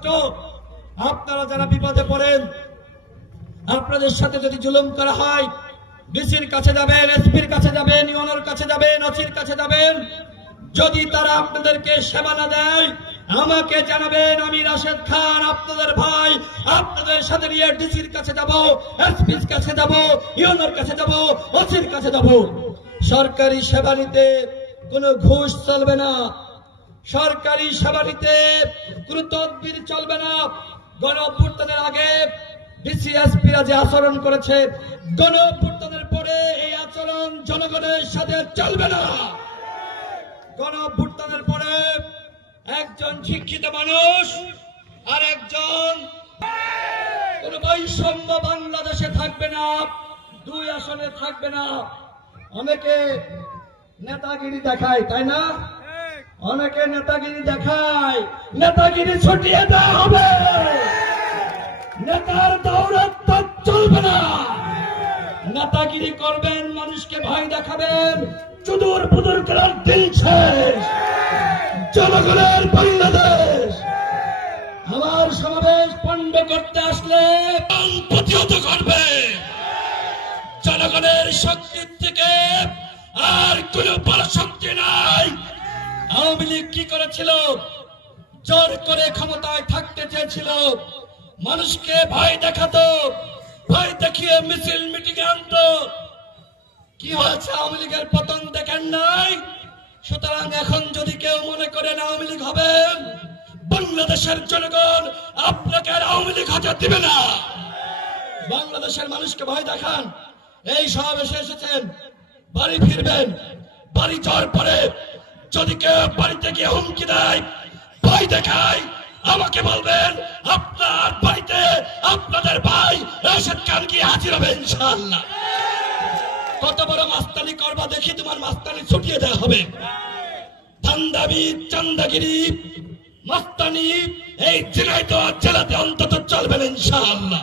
রাষ্ট্র আপনারা যারা বিপদে পড়েন, আপনাদের সাথে যদি জুলুম করা হয়, ডিসির কাছে যাবেন, এসপির কাছে যাবেন ইউনোর কাছে যাবেন অচির কাছে যাবেন, যদি তারা আপনাদেরকে সেবা না দেয়, আমাকে জানাবেন, আমি রাশেদ খান, আপনাদের ভাই, আপনাদের সাথে নিয়ে ডিসির কাছে যাব, এসপির কাছে যাব ইউনোর কাছে যাব অচির কাছে যাব। সরকারি সেবা নিতে কোনো ঘুষ চলবে না। সরকারি সেবা নিতে তদবির চলবে না। গণ অভ্যুত্থানের আগে ডিসিএসপিরা যে আচরণ করেছে গণ অভ্যুত্থানের পরে এই আচরণ জনগণের সাথে চলবে না। গণ অভ্যুত্থানের পরে একজন শিক্ষিত মানুষ আর একজন কোন বৈষম্য বাংলাদেশে থাকবে না, দুই আসনে থাকবে না। অনেকে নেতাগিরি দেখায়, তাই না? অনেকে নেতাগিরি দেখায়, নেতাগিরি ছুটিয়ে দেওয়া হবে। নেতার দৌরত্ব চলবে না। নেতাগিরি করবেন, মানুষকে ভয় দেখাবেন। চুদুর বুদুর করার দিন শেষ। জনগণের বাংলাদেশ। আমার সমাবেশ পণ্ড করতে আসলে প্রতিহত করবে। জনগণের শক্তির থেকে আর কোন বড় শক্তি নাই। আওয়ামী লীগ কি করেছিল? জোর করে ক্ষমতায় থাকতে চেয়েছিল। মানুষকে ভয় দেখাতো, ভয় দেখিয়ে মিছিল মিটিং আনতো। কি হয়েছে আওয়ামী লীগের পতন দেখেন নাই? সুতরাং এখন যদি কেউ মনে করেন আওয়ামী লীগ হবেন বাংলাদেশের জনগণ আপনাকে আওয়ামী লীগ হতে দিবে না। বাংলাদেশের মানুষকে ভয় দেখান। এই সমাবেশে এসেছেন, বাড়ি ফিরবেন, বাড়ি যাওয়ার পরে যদি কেউ বাড়িতে গিয়ে হুমকি দেয়, ভয় দেখায়, আমাকে বলবেন, আপনার বাড়িতে আপনাদের ভাই রাশেদ খান গিয়ে হাজির হবে ইনশাআল্লাহ। কত বড় মাস্তানি করবা দেখি তোমার মাস্তানি ছুটিয়ে দেওয়া হবে। ধান্দাবি, চান্দাগিরি, মাস্তানি, এই জেলায় তো জেলাতে অন্তত চলবে না ইনশাআল্লাহ।